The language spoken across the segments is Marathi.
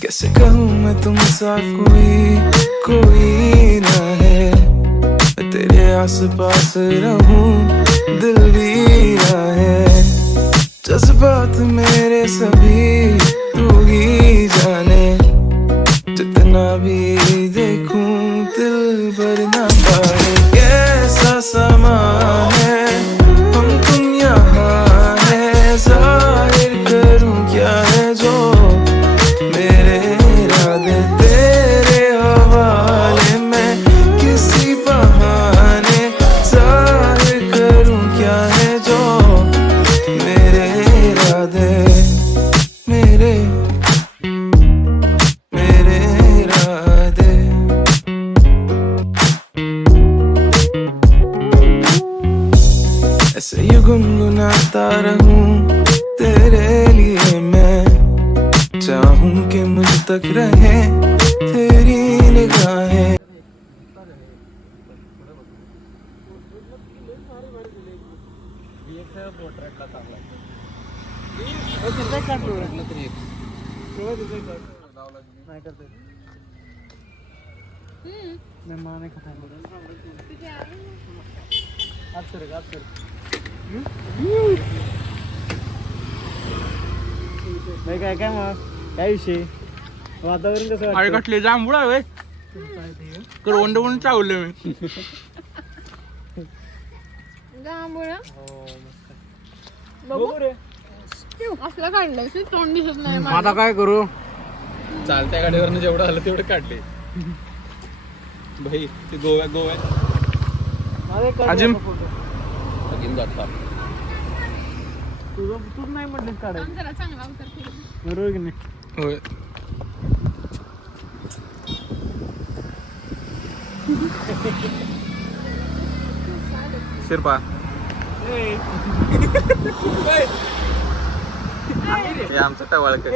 कैसे कहूँ मैं तुमसा कोई ना है, मैं तेरे आस पास रहूं दिल भी ना है। जज्बात मेरे सभी तू ही जाने, जितना भी देखूं दिल भर ना पाए। कैसा समा है हम तुम यहाँ है, जाहिर करूं क्या है जो मेरे इरादे तेरे हवाले में, किसी बहाने जाहिर करूं क्या है जो मेरे इरादे, मेरे इरादे। ऐसे यूं गुनगुनाता रहूं तेरे लिए मैं, चाहूं कि मुझ तक रहे तेरी निगाहें। काय मग काय विषय वातावरण कसं अरे कसले जांभूळ आहे करवंड म्हणून चावले मी. बघू असलं काढलंय तोंड दिसत नाही माझं. आता काय करू? चालत्या गाडीवरनं जेवढं आलं तेवढं काढले भाई. ते गोव्या अजिम लगीन जाता तूच नाही म्हटलं काढायचं काम जरा चांगला उतर फिरून. बरोबर की नाही? होय. शिरपा हे आमचं टवाळकर.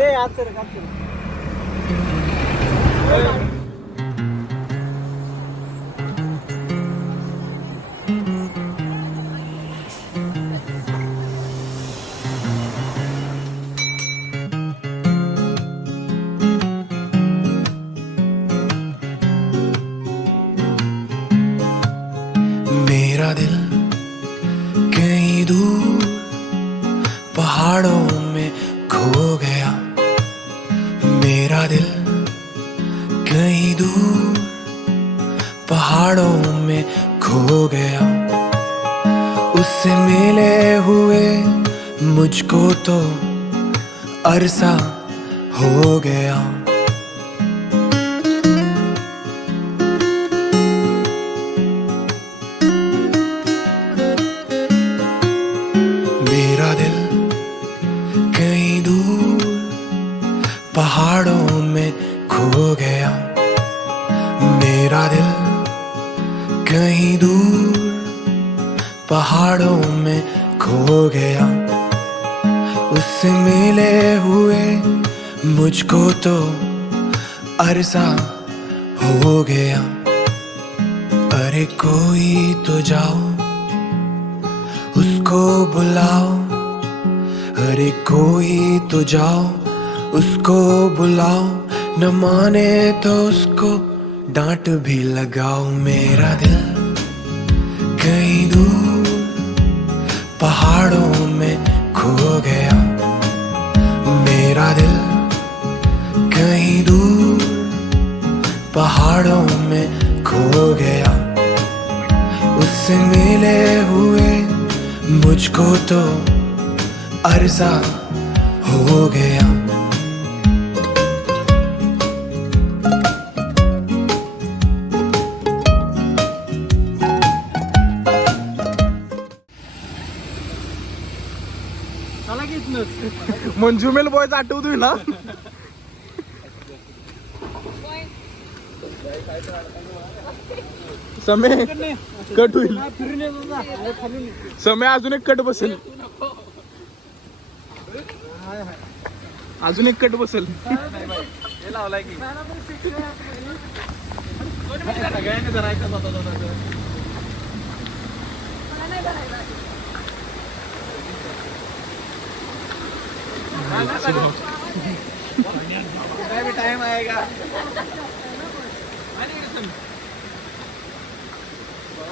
मेरा दिल कहीं दूर पहाड़ों में खो गया, मेरा दिल कहीं दूर पहाड़ों में खो गया। उससे मिले हुए मुझको तो अरसा हो गया। मेरा दिल कहीं दूर पहाड़ों में खो गया, मेरा दिल कहीं दूर पहाड़ों में खो गया। उससे मिले हुए मुझको तो अरसा हो गया। अरे कोई तो जाओ उसको बुलाओ, अरे कोई तो जाओ उसको बुलाओ, न माने तो उसको डांट भी लगाओ। मेरा दिल कहीं दूर पहाड़ों में खो गया, मेरा दिल कहीं दूर पहाड़ों में खो गया। उससे मिले हुए मुझको तो अरसा हो गया। मंजुमेल बॉयच आठवतोय ना. समय कट होईल. समय अजून एक कट बसेल. अजून एक कट बसेल. लावलाय की सगळ्यांनी धरायचं टाइम आहे का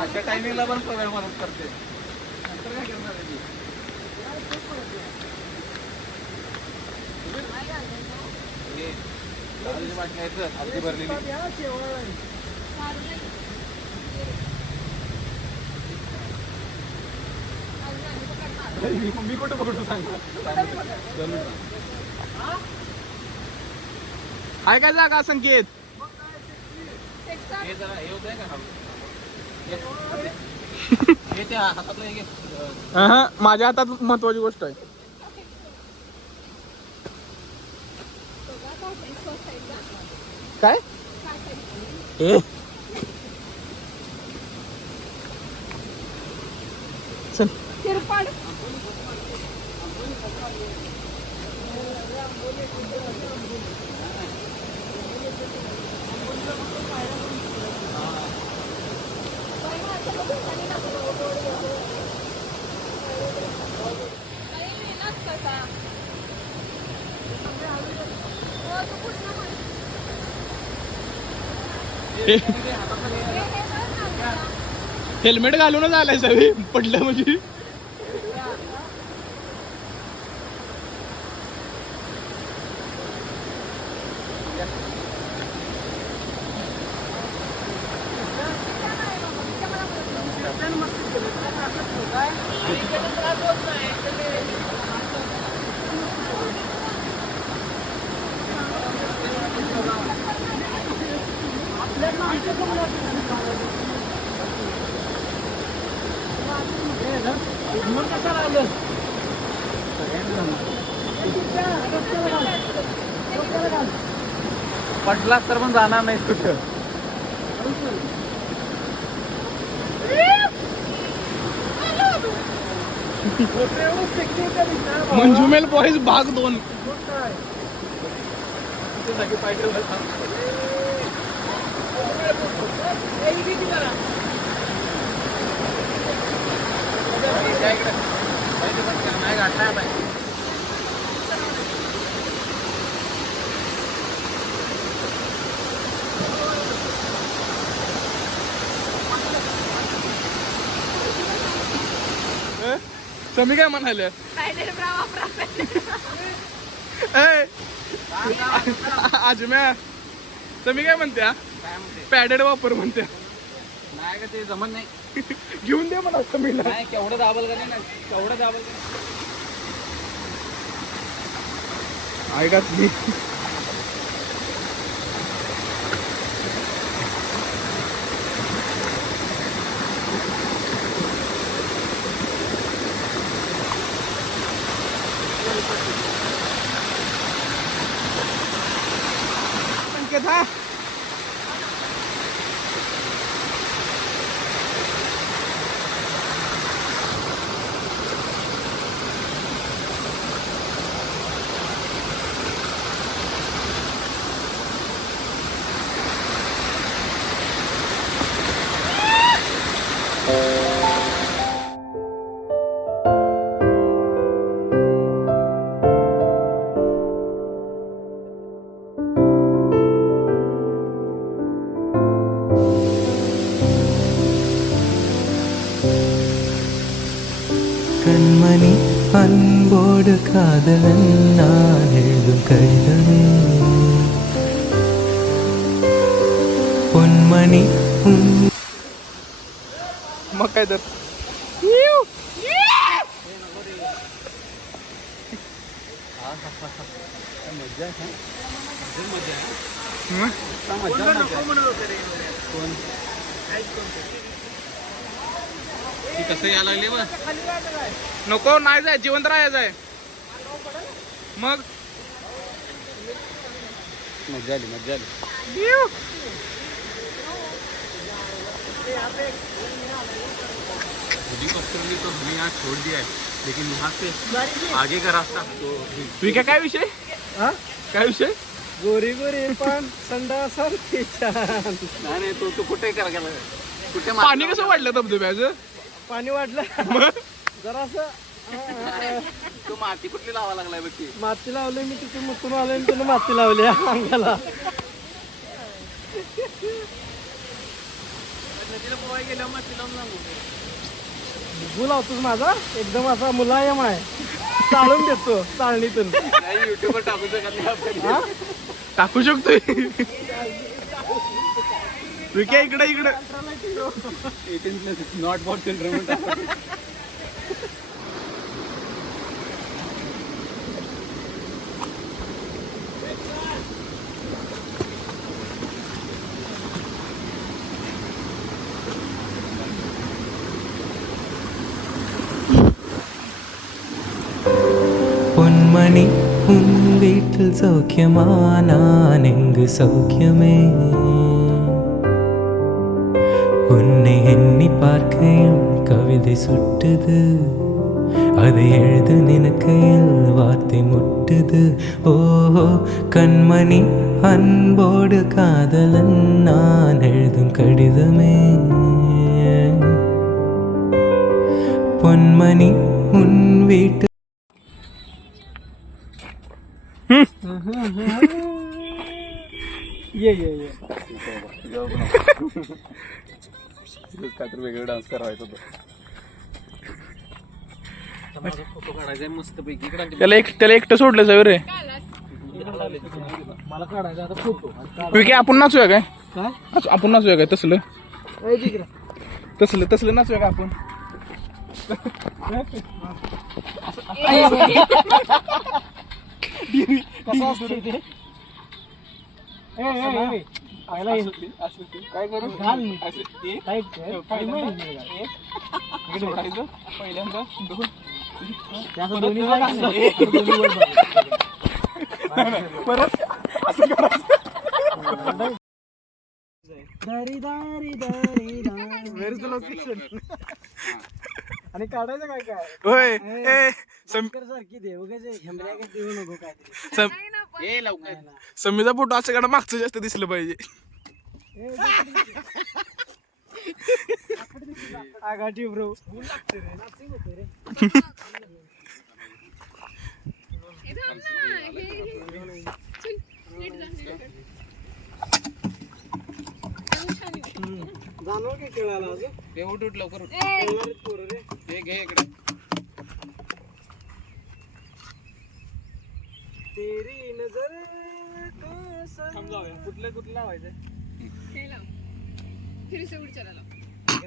अशा टायमिंगला पण सगळ्या मदत करते. नंतर काय करणार आहे अर्धी भरलेली. मी कुठं पकडू सांगतो. आहे काय जागा संकेत? हे जरा हे होतंय का हे त्या हातातलं हे घे. माझ्या हातात महत्वाची गोष्ट आहे. काय ए चल. तिरपड हेल्मेट घालूनच आलाय सगळी पडलं म्हणजे. पडलास तर पण जाणार नाही कुठं. मंजुमेल बॉईज भाग 2. तुम्ही काय म्हणाले? आजम्या तुम्ही काय म्हणत्या? पॅडेड वापर म्हणत्या. नाही का ते जमत नाही. घेऊन दे मला समीला. नाही केवढं दाबल का नाही केवढं दाबल ऐका तुम्ही. संकेत हा கண்மணி அன்போடு காதலன் நான் எழுதும் கடிதமே பொன்மணி मग काय तर कसं यायला लागले बघ. नको नाही जाय जिवंत राहायचं आहे. मग मजा आली मजा आली. तो हमें यहाँ छोड़ दिया है, लेकिन यहाँ से आगे का रास्ता तो विका काय विषय काय विषय गोरी गोरी पण संडासारखी छान. नाही तो कुठे करा गेला कुठे पाणी कसं वाढलं धबधब्याचं पाणी वाढलं जरासं तो माती कुठली लावा लागलाय बघ माती लावली मी तिथे मुतून आलोय आणि तुला माती लावली अंगाला. नदीला पोहाय गेल्यावर माती लावून लागू भू लावतोस माझा एकदम असा मुलायम आहे. चालून देतो चाळणीतून. युट्यूबवर टाकू शकत हा? टाकू शकतोय विक्या इकडे नॉट फॉर चिल्ड्रन. பொன்மணி உன் வீட்டில் சௌக்கியமா நான் எங்கு சௌக்கியமே உன்னை எண்ணி பார்க்கையில் கவிதை சுட்டுது அதை எழுத நினைக்கையில் வார்த்தை முட்டுது ஓஹோ கண்மணி அன்போடு காதலன் நான் எழுதும் கடிதமே பொன்மணி உன் வீட்டு ये काहीतरी वेगळं डान्स करायचं होतं. फोटो काढायचा मस्त पैकी. त्याला एकटं सोडलं जाऊ रे. मला काढायचा आता फोटो. विके आपण नाचूया काय काय आपण नाचूया काय तसलं तिकडे तसलं नाचूया का आपण कसं असतं ते काय करू घाल मी. टाईट पहिल्यांदा दोन्ही परत दारी दारी दारी लोकेशन. आणि काढायचं काय काय होय सारखी देऊ देऊ नको काहीतरी. समीचा फोटो असं काढा मागचं जास्त दिसलं पाहिजे. आगाठी ब्रो. जाणव की खेळायला अजून हे उठ लवकर उठ. पोरं रे. हे घे इकडे. तेरी नजर कुठलं लावायचं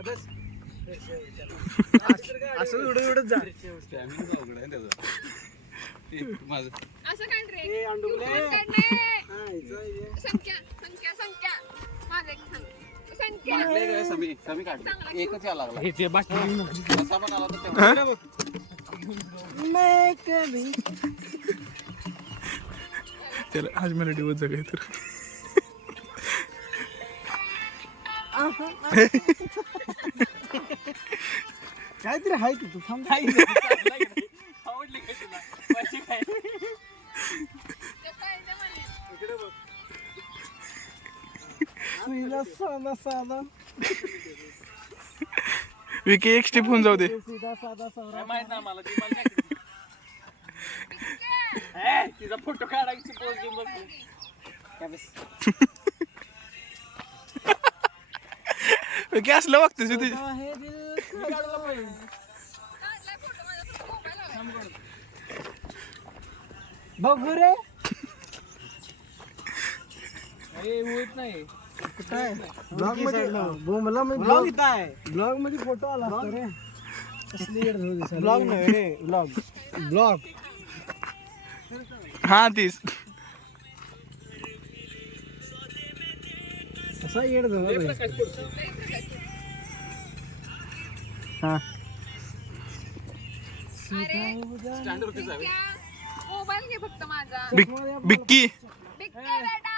बस. असं उडत उडत जा. असं काय रे? ए, अंडुले. संख्या माझं एक सांग. संख्या समी काढले एकच यायला लागला. हे बाकी कसा पण आला तर तेव्हा. त्याला आज मला दिवस जगाय तर काहीतरी हाय की तू थांब. आवडली का तुला? माझी काय? इकडे बघ. सुईला साधा साधा विकी एक स्टेप होऊन जाऊ दे. सीधा साधा साधा. माहित ना मला ती मला तिचा फोटो काढायची पोज घेऊन बसली. विकी असलं बघतेस तुझी. आहे दिल बघू रे. नाही काय ब्लॉग मध्ये बोमला मी ब्लॉग इथं आहे. ब्लॉग मध्ये फोटो आला असता रे. कसली ब्लॉग नाही रे. ब्लॉग हा तीच कसा येड झाला. हा मोबाईल घे फक्त माझा. बिक्की बिक्की बेटा